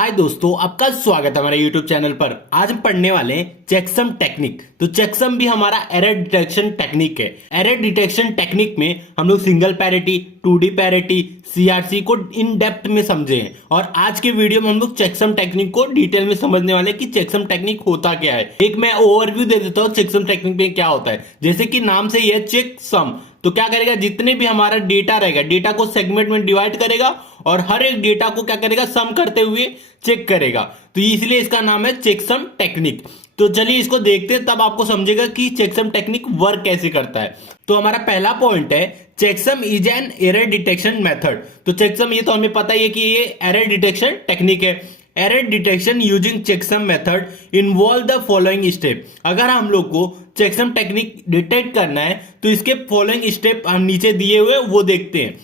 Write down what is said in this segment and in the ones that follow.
हाय दोस्तों, आपका स्वागत है हमारे YouTube चैनल पर। आज हम पढ़ने वाले हैं चेकसम टेक्निक। तो चेकसम भी हमारा एरर डिटेक्शन टेक्निक है। एरर डिटेक्शन टेक्निक में हम लोग single parity, 2D parity, CRC को इन डेप्थ में समझे हैं और आज के वीडियो में हम लोग चेकसम टेक्निक को डिटेल में समझने वाले हैं कि चेकसम टेक्निक होता क्या है। एक मैं ओवरव्यू दे देता हूँ चेकसम टेक्निक में क्या होता है। जैसे कि नाम से यह चेकसम, तो क्या करेगा, जितने भी हमारा डेटा रहेगा, डेटा को सेगमेंट में डिवाइड करेगा और हर एक डेटा को क्या करेगा, सम करते हुए चेक करेगा। तो इसलिए इसका नाम है चेकसम टेक्निक। तो चलिए इसको देखते हैं, तब आपको समझेगा कि चेकसम टेक्निक वर्क कैसे करता है। तो हमारा पहला पॉइंट है, checksum is an error detection method. तो चेकसम, ये तो हमें पता ही है कि ये एरर डिटेक्शन टेक्निक है। Error detection using checksum method involve the following step. अगर हम लोग को चेकसम टेक्निक डिटेक्ट करना है तो इसके फॉलोइंग स्टेप हम नीचे दिए हुए वो देखते हैं।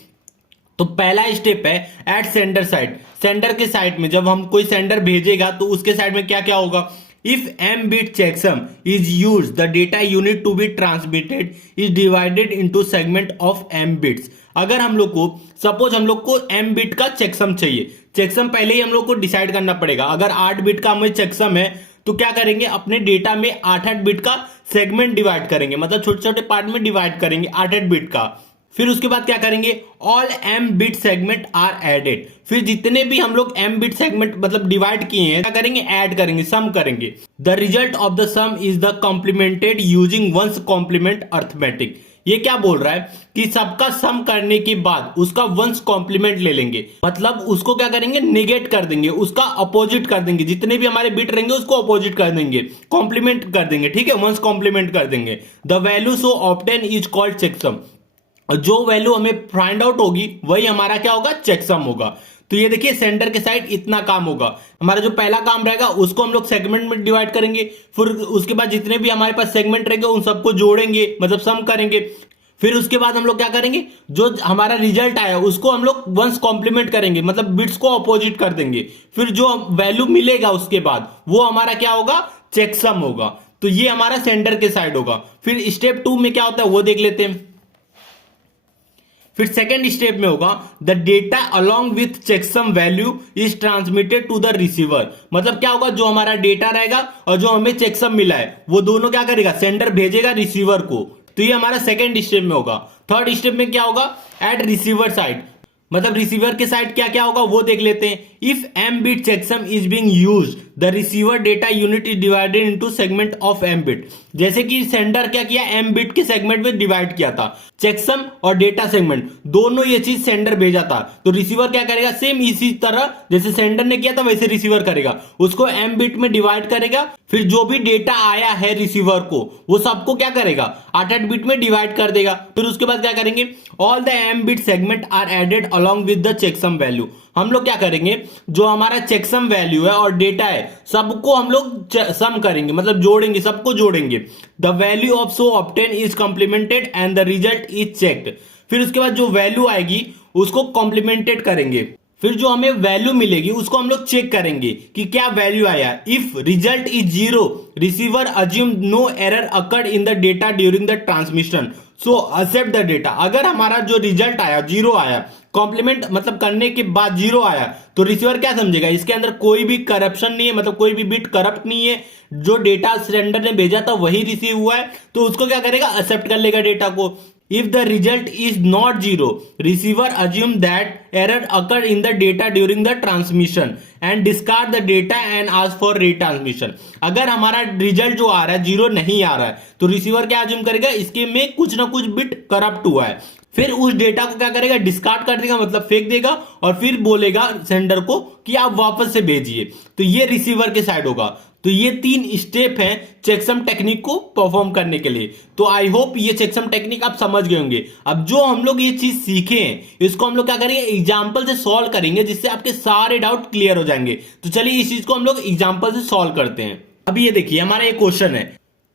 तो पहला स्टेप है एट सेंडर साइड। सेंडर के साइड में जब हम कोई सेंडर भेजेगा तो उसके साइड में क्या क्या होगा, if m bit checksum is used, the data unit to be transmitted is divided into segment of m bits। अगर हम लोग को सपोज हम लोग को m बिट का चेकसम चाहिए, चेकसम पहले ही हम लोग को डिसाइड करना पड़ेगा। अगर 8 बिट का हमें चेकसम है तो क्या करेंगे, अपने डेटा में 8-8 बिट का सेगमेंट डिवाइड करेंगे, मतलब छोटे छोटे पार्ट में डिवाइड करेंगे 8-8 बिट का। फिर उसके बाद क्या करेंगे, all m bit segment are added. फिर जितने भी हम लोग m बिट सेगमेंट मतलब डिवाइड किए हैं क्या करेंगे, ऐड करेंगे, सम करेंगे। The result of the sum is the complemented using ones complement arithmetic. ये क्या बोल रहा है कि सबका सम करने के बाद उसका वंस कॉम्प्लीमेंट ले लेंगे, मतलब उसको क्या करेंगे, निगेट कर देंगे, उसका अपोजिट कर देंगे। जितने भी हमारे बिट रहेंगे उसको अपोजिट कर देंगे, कॉम्प्लीमेंट कर देंगे, ठीक है, वंस कॉम्प्लीमेंट कर देंगे। The value so obtain is called checksum. जो वैल्यू हमें फाइंड आउट होगी वही हमारा क्या होगा, चेकसम होगा। तो ये देखिए सेंटर के साइड इतना काम होगा। हमारा जो पहला काम रहेगा उसको हम लोग सेगमेंट में डिवाइड करेंगे, फिर उसके बाद जितने भी हमारे पास सेगमेंट रहेंगे उन सबको जोड़ेंगे, मतलब सम करेंगे। फिर उसके बाद हम लोग क्या करेंगे, जो हमारा रिजल्ट आया उसको हम लोग वंस कॉम्प्लीमेंट करेंगे, मतलब बिट्स को अपोजिट कर देंगे। फिर जो वैल्यू मिलेगा उसके बाद वो हमारा क्या होगा, चेकसम होगा। तो ये हमारा सेंटर के साइड होगा। फिर स्टेप 2 में क्या होता है वो देख लेते हैं। फिर सेकेंड स्टेप में होगा, the data along with checksum value is transmitted to the receiver. मतलब क्या होगा, जो हमारा डेटा रहेगा और जो हमें चेकसम मिला है वो दोनों क्या करेगा, सेंडर भेजेगा रिसीवर को। तो ये हमारा सेकेंड स्टेप में होगा। थर्ड स्टेप में क्या होगा, एट रिसीवर साइड, मतलब रिसीवर के साइड क्या क्या होगा वो देख लेते हैं। If m bit checksum is being used, the receiver data unit is divided into segment of m bit. जैसे कि सेंडर क्या किया, m बिट के सेगमेंट में डिवाइड किया था, चेकसम और डेटा सेगमेंट दोनों ये चीज सेंडर भेजा था। तो रिसीवर क्या करेगा, सेम इसी तरह जैसे सेंडर ने किया था वैसे रिसीवर करेगा, उसको m बिट में डिवाइड करेगा। फिर जो भी डेटा आया है रिसीवर को वो सबको क्या करेगा, 8-8 बिट में डिवाइड कर देगा। फिर उसके बाद क्या करेंगे, all the m bit segment are added along with the checksum value. हम लोग क्या करेंगे, जो हमारा चेकसम वैल्यू है और डेटा है सबको हम लोग सम करेंगे, मतलब जोड़ेंगे, सबको जोड़ेंगे। The value of so obtain is complimented and the result is checked. फिर उसके बाद जो वैल्यू आएगी उसको कॉम्प्लीमेंटेड करेंगे। फिर जो हमें वैल्यू मिलेगी उसको हम लोग चेक करेंगे कि क्या वैल्यू आया। If result is 0, receiver assume no error occurred in the data during the transmission, so accept the data. अगर हमारा जो रिजल्ट आया 0 आया, कॉम्प्लीमेंट मतलब करने के बाद 0 आया, तो रिसीवर क्या समझेगा, इसके अंदर कोई भी करप्शन नहीं है, मतलब कोई भी बिट करप्ट नहीं है, जो डेटा सेंडर ने भेजा था वही रिसीव हुआ है। तो उसको क्या करेगा, एक्सेप्ट कर लेगा डेटा को। If the result is not 0, receiver assume that error occurred in the data during the transmission and discard the data and ask for retransmission। अगर हमारा रिजल्ट जो आ रहा है 0 नहीं आ रहा है तो रिसीवर क्या अज्यूम करेगा, इसके में कुछ ना कुछ बिट करप्ट हुआ है। फिर उस डेटा को क्या करेगा, डिस्कार्ड कर देगा, मतलब फेंक देगा, और फिर बोलेगा सेंडर को कि आप वापस से भेजिए। तो ये रिसीवर के साइड होगा। तो ये 3 स्टेप हैं चेकसम टेक्निक को परफॉर्म करने के लिए। तो आई होप ये चेकसम टेक्निक आप समझ गए होंगे। अब जो हम लोग ये चीज सीखे हैं इसको हम लोग क्या करेंगे, एग्जांपल से सॉल्व करेंगे, जिससे आपके सारे डाउट क्लियर हो जाएंगे। तो चलिए इस चीज को हम लोग एग्जांपल से सॉल्व करते हैं। अब ये देखिए हमारा एक क्वेश्चन है,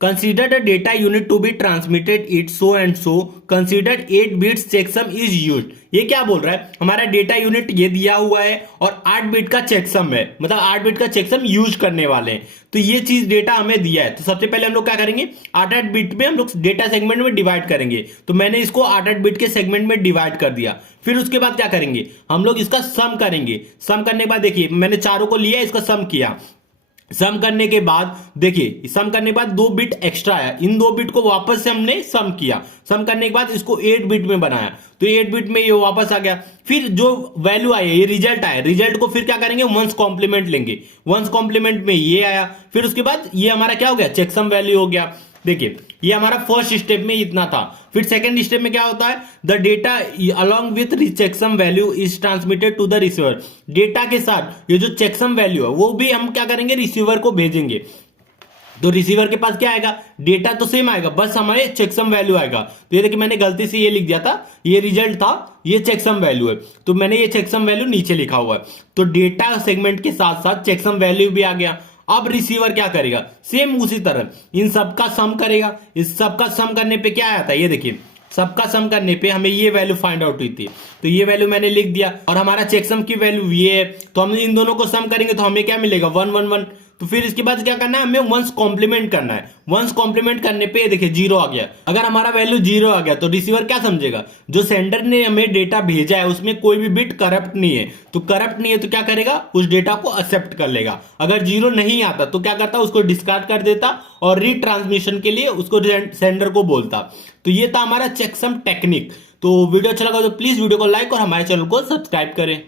consider the data unit to be transmitted it so and so consider 8 bits checksum is used. ये क्या बोल रहा है, हमारा डेटा यूनिट ये दिया हुआ है और 8 बिट का चेकसम है, मतलब 8 बिट का चेकसम यूज करने वाले हैं। तो ये चीज डेटा हमें दिया है, तो सबसे पहले हम लोग क्या करेंगे, 8-8 बिट में हम लोग डेटा सेगमेंट में डिवाइड करेंगे। तो मैंने इसको 8-8 बिट के सेगमेंट में डिवाइड कर दिया। फिर उसके बाद क्या करेंगे, हम लोग इसका सम करेंगे। सम करने के बाद देखिए मैंने चारों को लिया, इसका सम किया। सम करने के बाद देखिए, सम करने के बाद 2 बिट एक्स्ट्रा आया, इन 2 बिट को वापस से हमने सम किया। सम करने के बाद इसको 8 बिट में बनाया, तो 8 बिट में ये वापस आ गया। फिर जो वैल्यू आई, ये रिजल्ट आया, रिजल्ट को फिर क्या करेंगे, वंस कॉम्प्लीमेंट लेंगे। वंस कॉम्प्लीमेंट में ये आया, फिर उसके बाद ये हमारा क्या हो गया, चेकसम वैल्यू हो गया। देखिए ये हमारा फर्स्ट स्टेप में इतना था। फिर सेकंड स्टेप में क्या होता है, the data along with checksum value is transmitted to the receiver. Data के साथ ये जो चेकसम वैल्यू है वो भी हम क्या करेंगे, रिसीवर को भेजेंगे। तो रिसीवर के पास क्या आएगा, डेटा तो सेम आएगा, बस हमारे चेकसम वैल्यू आएगा। तो ये देखिए मैंने गलती से ये लिख दिया था, ये रिजल्ट था, ये चेकसम वैल्यू है, तो मैंने ये चेकसम वैल्यू नीचे लिखा हुआ है। तो डेटा सेगमेंट के साथ साथ चेकसम वैल्यू भी आ गया। अब रिसीवर क्या करेगा, सेम उसी तरह इन सबका सम करेगा। इस सबका सम करने पे क्या आता है, ये देखिए सबका सम करने पे हमें ये वैल्यू फाइंड आउट हुई थी, तो ये वैल्यू मैंने लिख दिया। और हमारा चेकसम की वैल्यू ये है, तो हम इन दोनों को सम करेंगे तो हमें क्या मिलेगा, 1 1 1। तो फिर इसके बाद क्या करना है, हमें वंस कॉम्प्लीमेंट करना है। वंस कॉम्प्लीमेंट करने पे देखिए 0 आ गया। अगर हमारा वैल्यू 0 आ गया तो रिसीवर क्या समझेगा, जो सेंडर ने हमें डेटा भेजा है उसमें कोई भी बिट करप्ट नहीं है। तो करप्ट नहीं है तो क्या करेगा, उस डेटा को एक्सेप्ट कर लेगा। अगर 0 नहीं आता तो क्या करता, उसको डिस्कार्ड कर देता और रीट्रांसमिशन के लिए उसको सेंडर को बोलता। तो ये था हमारा चेकसम टेक्निक। तो वीडियो अच्छा लगा तो प्लीज वीडियो को लाइक और हमारे चैनल को सब्सक्राइब करें।